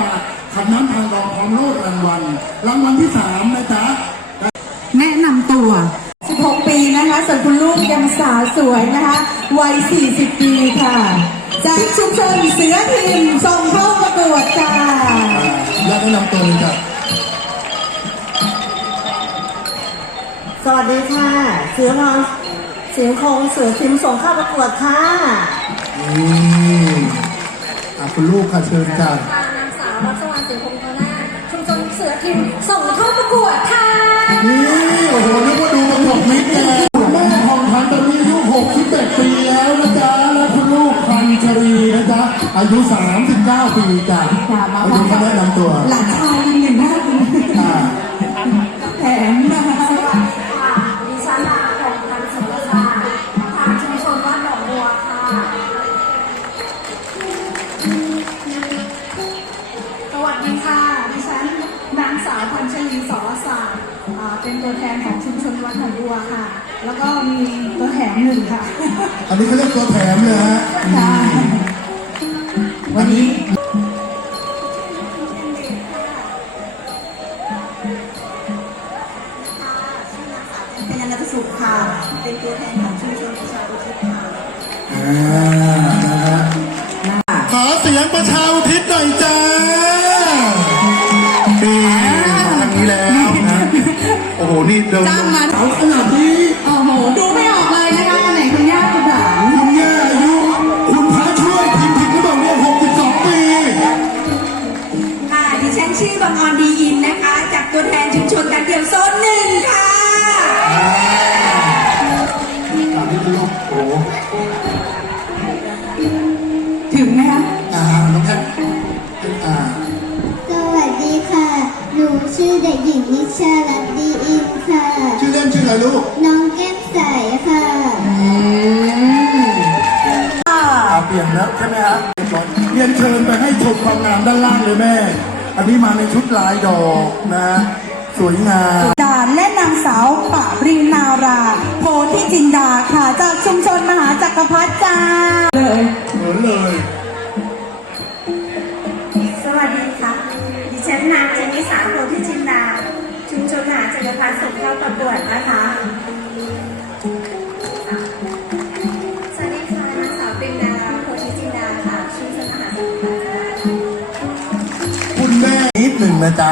บาทขันน้ำทางรองพร้อมโลดรางวัล รางวัลที่สามนะจ๊ะ แนะนำตัว 16 ปีนะคะส่วนคุณลูกยังสาวสวยนะคะวัย 40 ปีค่ะ จากชุมชนเสือทีมส่งเข้าประกวดค่ะและแนะนำตัวเลยจ้ะสวัสดีค่ะ เสือพรเสียงคงเสือทิมส่งเข้าประกวดค่ะนี่อะคุณลูกค่ะเชิญจ้ะ วัดสาวรัชวรรณสิงห์คงทนาชุมชนเสือทิมส่งเข้าประกวดค่ะนี่โอ้โหนึกว่าดูประกบมิตรไงแม่ทองพันตอนนี้อายุ61ปีแล้วนะจ๊ะและคุณลูกพันชรีนะจ๊ะอายุ 39 ปีจ้ะอายุเขาแนะนำตัว หลานชายอีกหนึ่งท่าน อ่า นตัวแทนของชุมชนวัดหนองบัวค่ะ แล้วก็มีตัวแถมหนึ่งค่ะ อันนี้เขาเรียกตัวแถมเลยฮะค่ะวันนี้เป็นอนันตสุขค่ะ เป็นตัวแทนของชุมชนประชาอุทิศค่ะอ่านะฮะขอเสียงประชาอุทิศหน่อยจ้า โอันนี้มาในชุดลายดอกนะ สวยงามดานและนางสาวปารินนารา โพธิจินดาค่ะ จากชุมชนมหาจักรพรรดิจ้าเลยเหมือนเลย สวัสดีค่ะ ดิฉันนางเจนิสาโพธิจินดา ชุมชนมหาจักรพรรดิส่งเข้าประกวดนะคะ นิดหนึ่งนะจ๊ะ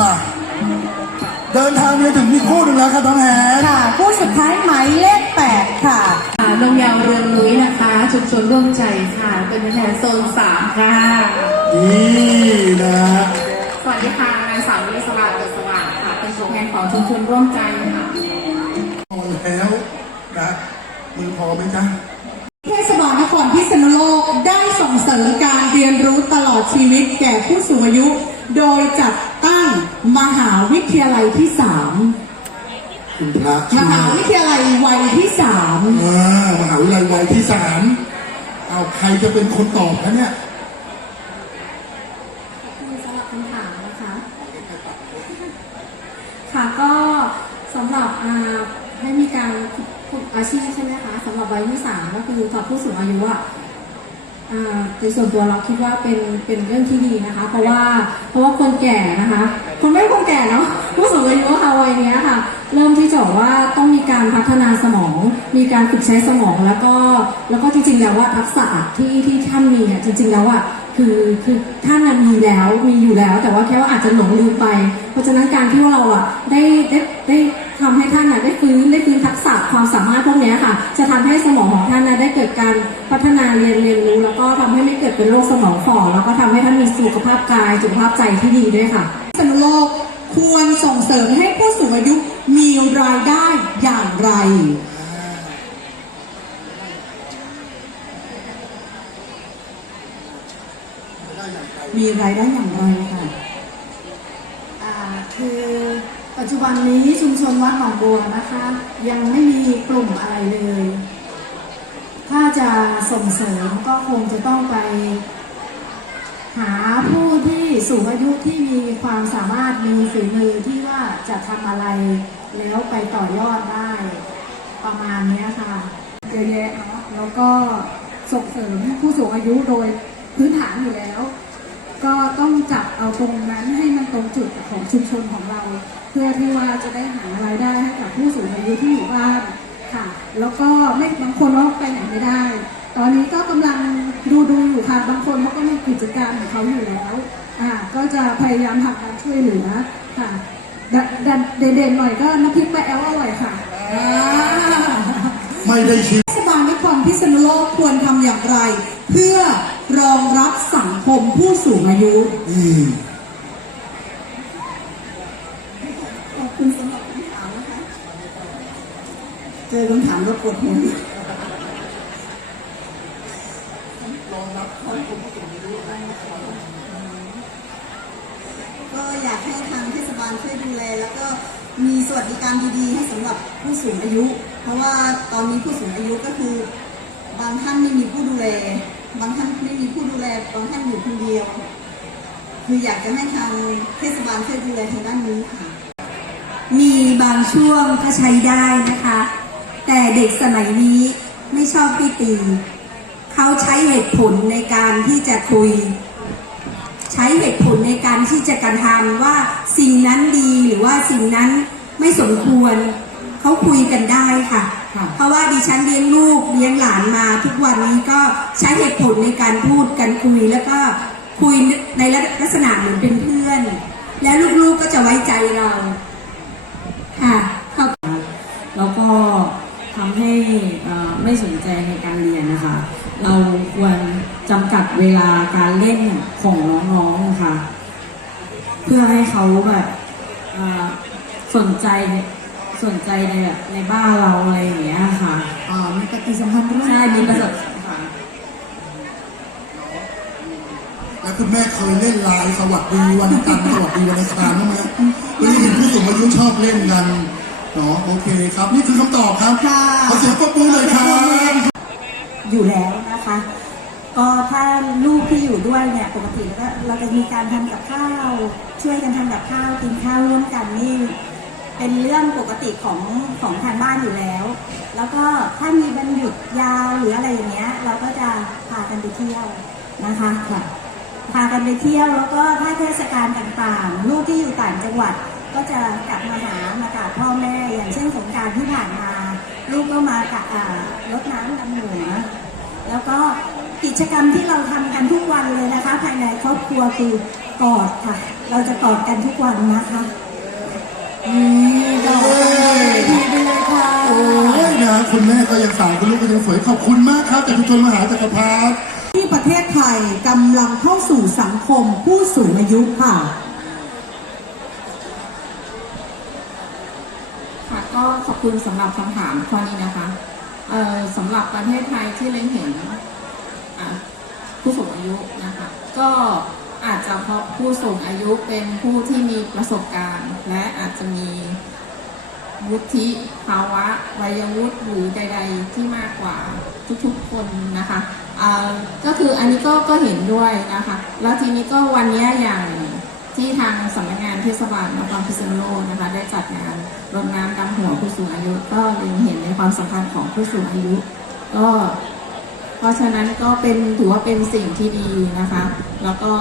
มา เดินทางมาถึงนี่คู่หนึ่งแล้วครับน้องแฮนค่ะผู้สุดท้ายหมายเลขแปดค่ะค่ะลงยาวเรืองนุ้ยนะคะ ชุมชนร่วมใจค่ะ เป็นตัวแทนโซนสามค่ะนี่นะสวัสดีค่ะนางสาววิสวัสดิ์เกิดสว่างค่ะ เป็นตัวแทนของชุมชนร่วมใจค่ะพอแล้วนะมือพอไหมจ๊ะ เทศบาลนครพิษณุโลกได้ส่งเสริมการเรียนรู้ตลอดชีวิตแก่ผู้สูงอายุ โดยจัดตั้งมหาวิทยาลัยที่สามคุณพระมช่วยหาวิทยาลัยวัยที่สามอ่ามหาวิทยาลัยวัยที่สามเอาใครจะเป็นคนตอบคะเนี่ยสำหรับคำถามนะคะ ค่ะก็สำหรับ ให้มีการฝึกอาชีพใช่ไหมคะสำหรับวัยที่สามก็คือสำหรับผู้สูงอายุอะอ่าในส่วนตัวเราคิดว่าเป็นเป็นเรื่องที่ดีนะคะ เพราะว่าเพราะว่าคนแก่นะคะคนไม่คนแก่เนาะผู้สูงอายุค่ะวัยนี้ค่ะ เริ่มที่จะว่าต้องมีการพัฒนาสมอง มีการฝึกใช้สมองแล้วก็แล้วก็จริงๆแล้วว่าทักษะที่ที่ท่านมีเนี่ยจริง ๆ แล้วอะคือคือท่านมีแล้วมีอยู่แล้ว แต่ว่าแค่ว่าอาจจะหลงลืมไป เพราะฉะนั้นการที่ว่าเราอะได้ได้ได้ ทำให้ท่านน่ะได้ฟื้นได้ฟื้นทักษะความสามารถพวกเนี้ยค่ะ จะทำให้สมองของท่านน่ะได้เกิดการพัฒนาเรียนเรียนรู้ แล้วก็ทำให้ไม่เกิดเป็นโรคสมองฝ่อแล้วก็ทำให้ท่านมีสุขภาพกายสุขภาพใจที่ดีด้วยค่ะพิษณุโลกควรส่งเสริมให้ผู้สูงอายุมีรายได้อย่างไรมีรายได้อย่างไรค่ะอ่าคือ ปัจจุบันนี้ชุมชนวัดหนองบัวนะคะ ยังไม่มีกลุ่มอะไรเลย ถ้าจะส่งเสริมก็คงจะต้องไป หาผู้ที่สูงอายุที่มีความสามารถมีฝีมือที่ว่าจะทำอะไร แล้วไปต่อยอดได้ประมาณนี้ค่ะเยอะแยะเนาะแล้วก็ส่งเสริมผู้สูงอายุโดยพื้นฐานอยู่แล้ว ก็ต้องจับเอาตรงนั้นให้มันตรงจุดของชุมชนของเรา เพื่อที่ว่าจะได้หารายได้ให้กับผู้สูงอายุที่อยู่บ้านค่ะ แล้วก็ไม่บางคนว่าไปไหนไม่ได้ ตอนนี้ก็กำลังดูดูอยู่ค่ะบางคนเขาก็มีกิจการของเขาอยู่แล้วอ่าก็จะพยายามทำการช่วยเหลือค่ะดดเด่นๆหน่อยก็น้ำพริกปลาแอลอร่อยค่ะอ่าไม่ได้ชิมเทศบาลนครพิษณุโลกควรทำอย่างไร เพื่อ รองรับสังคมผู้สูงอายุ อืมขอบคุณสำหรับคำถามนะคะ เจอคำถามแล้วปวดหัวก็อยากให้ทางเทศบาลช่วยดูแล แล้วก็มีสวัสดิการดีๆ ให้สำหรับผู้สูงอายุ เพราะว่าตอนนี้ผู้สูงอายุก็คือบางท่านไม่มีผู้ดูแล บางท่านไม่มีผู้ดูแลบางท่านอยู่คนเดียว คืออยากจะให้ทางเทศบาลช่วยดูแลทางด้านนี้ค่ะ มีบางช่วงก็ใช้ได้นะคะ แต่เด็กสมัยนี้ไม่ชอบพี่ตีเขาใช้เหตุผลในการที่จะคุย ใช้เหตุผลในการที่จะกระทำว่าสิ่งนั้นดีหรือว่าสิ่งนั้นไม่สมควรเขาคุยกันได้ค่ะ เพราะว่าดิฉันเลี้ยงลูกเลี้ยงหลานมาทุกวันนี้ก็ใช้เหตุผลในการพูดกันคุย แล้วก็คุยในลักษณะเหมือนเป็นเพื่อน แล้วลูกๆก็จะไว้ใจเราค่ะขอบแล้วก็ทำให้ไม่สนใจในการเรียนนะคะ เราควรจำกัดเวลาการเล่นของน้องๆนะคะเพื่อให้เขาแบบสนใจ สนใจในแบบในบ้านเราอะไรอย่างเงี้ยค่ะอ่ามีปฏิสัมพันธ์ร่วมใช่กันมีประสบการณ์แล้วคุณแม่เคยเล่นไลน์สวัสดีวันจันทร์สวัสดีวันอังคารบ้างไหมเคยเห็นผู้สูงอายุชอบเล่นกันเนาะโอเคครับ นี่คือคำตอบครับค่ะขอเสียงปรบมือเลยครับอยู่แล้วนะคะ ก็ถ้าลูกที่อยู่ด้วยเนี่ยปกติแล้วก็เราจะมีการทำกับข้าว ช่วยกันทำกับข้าวกินข้าวร่วมกันนี่ เป็นเรื่องปกติของของทางบ้านอยู่แล้ว แล้วก็ถ้ามีวันหยุดยาวหรืออะไรอย่างเงี้ย เราก็จะพากันไปเที่ยวนะคะค่ะพากันไปเที่ยวแล้วก็ถ้าเทศกาลต่างๆ ลูกที่อยู่ต่างจังหวัดก็จะกลับมาหามากราบพ่อแม่อย่างเช่นสงกรารที่ผ่านมา ลูกก็มากะอ่ารดน้ำดำหัวแล้วก็กิจกรรมที่เราทำกันทุกวันเลยนะคะ ภายในครอบครัวคือกอดค่ะ เราจะกอดกันทุกวันนะคะ โอ้ยนะคุณแม่ก็ยังสาวคุณลูกก็ยังสวยขอบคุณมากครับจากคุณชนมหาจักรพรรดิที่ประเทศไทยกำลังเข้าสู่สังคมผู้สูงอายุค่ะ ค่ะก็ขอบคุณสำหรับคำถามข้อนี้นะคะเอ่อสำหรับประเทศไทยที่เล็งเห็นอะผู้สูงอายุนะคะ ก็ อาจจะเพราะผู้สูงอายุเป็นผู้ที่มีประสบการณ์ และอาจจะมีวุฒิภาวะวัยวุฒิหรือใด ๆ ที่มากกว่าทุกๆคนนะคะก็คืออันนี้ก็ก็เห็นด้วยนะคะ แล้วทีนี้ก็วันนี้อย่างที่ทางสำนักงานเทศบาลนครพิษณุโลกนะคะ ได้จัดงานรดน้ำดำหัวผู้สูงอายุ ก็เล็งเห็นในความสำคัญของผู้สูงอายุ ก็ เพราะฉะนั้นก็เป็นถือว่าเป็นสิ่งที่ดีนะคะ แล้วก็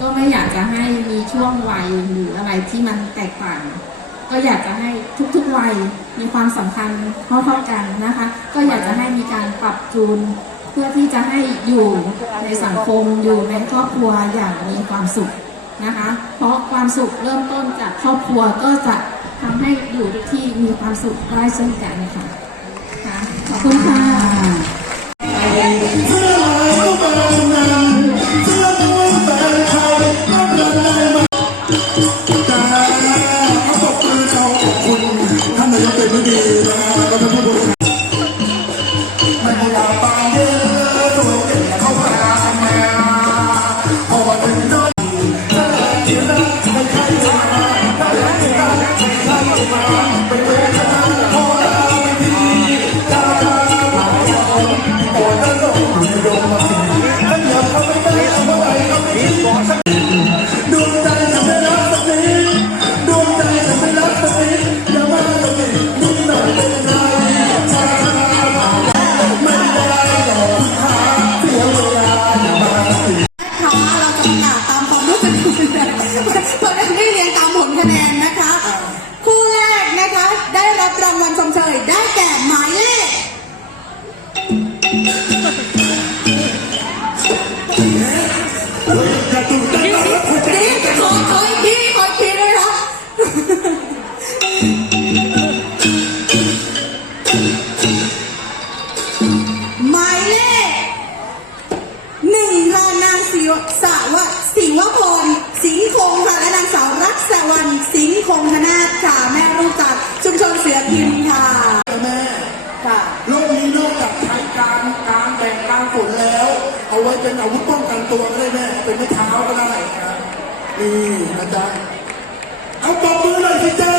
ก็ไม่อยากจะให้มีช่วงวัยหรืออะไรที่มันแตกต่าง ก็อยากจะให้ทุกๆวัยมีความสำคัญเท่าๆกันนะคะ ก็อยากจะให้มีการปรับจูนเพื่อที่จะให้อยู่ในสังคมอยู่ในครอบครัวอย่างมีความสุขนะคะ เพราะความสุขเริ่มต้นจากครอบครัวก็จะทำให้อยู่ที่มีความสุขได้เช่นกันค่ะค่ะขอบคุณค่ะ เสื้ สิงห์คงธนาถค่ะแม่รู้จักชุมชนเสือพิมพ์ค่ะแม่ค่ะโลกนี้นอกจากใช้การการแบ่งการฝนแล้ว เอาไว้เป็นอาวุธป้องกันตัวก็ได้แม่เป็นไม้เท้าก็ได้นะนี่นะจ๊ะเอาปอบมือหน่อยสิจ๊ะ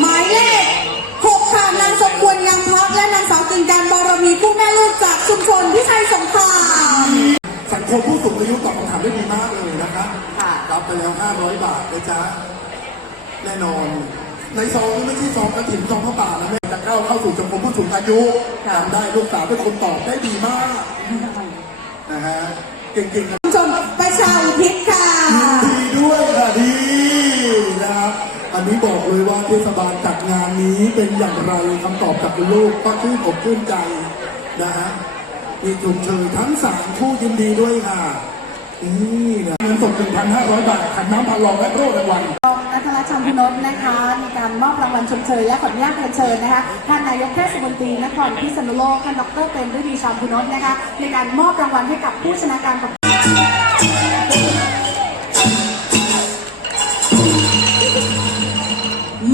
หมายเลขหกค่ะนางสมควรยังพักและนางสาวกิ่งการบารมีผู้แม่ลูกจากชุมชนพิชัยสงครามสัง คมผู้สูงอายุตอบคำถามได้ดีมากเลยนะครับรับไปแล้ว 500 บาทนะจ๊ะ แน่นอน ในซองนี้ไม่ใช่ซองกระถิ่นซองพระป่านะแม่จะเข้าเข้าสู่สังคมผู้สูงอายุทำได้ลูกสาวเป็นคนตอบได้ดีมากนะฮะ เก่งๆนะชุมชนประชาอุทิศค่ะดีด้วยค่ะดีนะครับ อันนี้บอกเลยว่าเทศบาลจัดงานนี้เป็นอย่างไรคำตอบจากคุณลูกก็ชื่นอกชื่นใจนะฮะ มีจุดเชิญทั้งสามคู่ยินดีด้วยค่ะนี่นะเงินสด1,500 บาทขันน้ำพันลองและโรครางวัลรองนัทรัชชันพนนท์นะคะ มีการมอบรางวัลชมเชยและขออนุญาตเรียนเชิญนะคะท่านนายกเทศมนตรีนครพิษณุโลกท่านดรเป็นฤดีชามพนนท์นะคะในการมอบรางวัลให้กับผู้ชนะการประกวด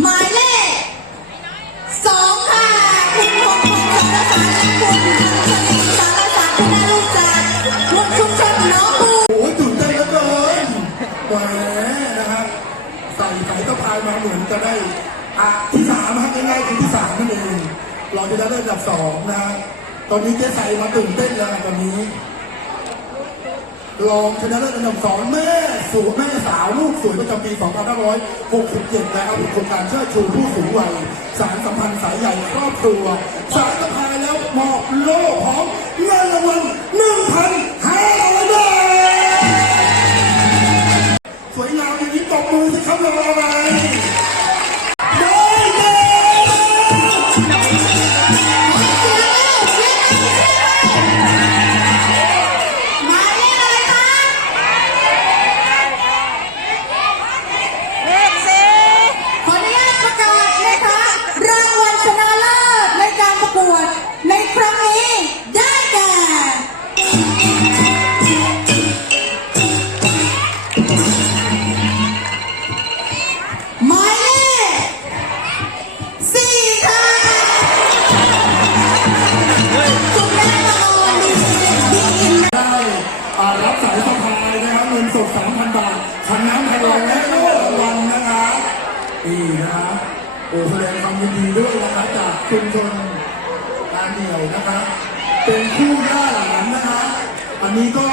หมายเลขสองค่ะคุณพงพงศ์สารสารและคุณ ชุมชนน้องบูโอ้ยตื่นเต้นเหลือเกินแหมนะครับใส่สายสะพายมาเหมือนจะได้อะที่สามฮะง่ายๆคือที่สามนั่นเองเราจะได้อันดับสองนะฮะตอนนี้เจ๊ใส่มาตื่นเต้นแล้วตอนนี้รองชนะเลิศอันดับสองแม่สวยแม่สาวลูกสวยประจำปี 2567 นะครับเป็นโครงการเชิดชูผู้สูงวัย สารสัมพันธ์สายใหญ่ครอบครัว สายสะพายแล้วมอบโล่พร้อมเงินรางวัล1,500บาท สวยงามอย่างนี้ตบมือสิครับรออะไร โอ้แสดงความยินดีด้วยนะคะจากชุมชนการเดี่ยวนะคะเป็นคู่ย่าหลานนะคะอันนี้ก็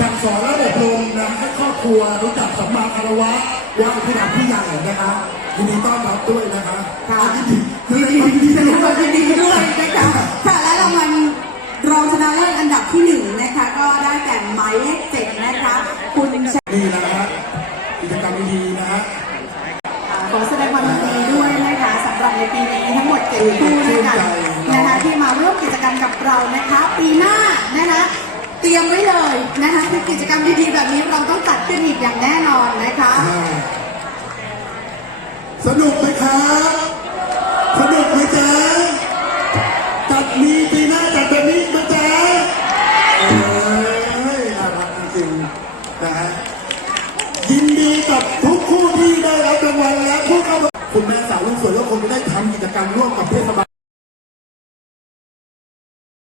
สั่งสอนและอบรมนะให้ครอบครัวรู้จักสัมมาคารวะไหว่าผู้หลักผู้ใหญ่นะคะยินดีต้อนรับด้วยนะคะค่ะยินดียินดียินดีแสดงความยินดีด้วยนะคะค่ะและรางวัลรองชนะเลิศอันดับที่หนึ่งนะคะ ก็ได้แก่หมายเลขเจ็ดนะคะ คุณชนี่นะฮะกิ คุณนะคะนะคะที่มาร่วมกิจกรรมกับเรานะคะ ปีหน้านะคะเตรียมไว้เลยนะคะคือกิจกรรมดีๆแบบนี้เราต้องจัดขึ้นอีกอย่างแน่นอนนะคะ สนุกไหมครับ สนุกไหมจ๊ะ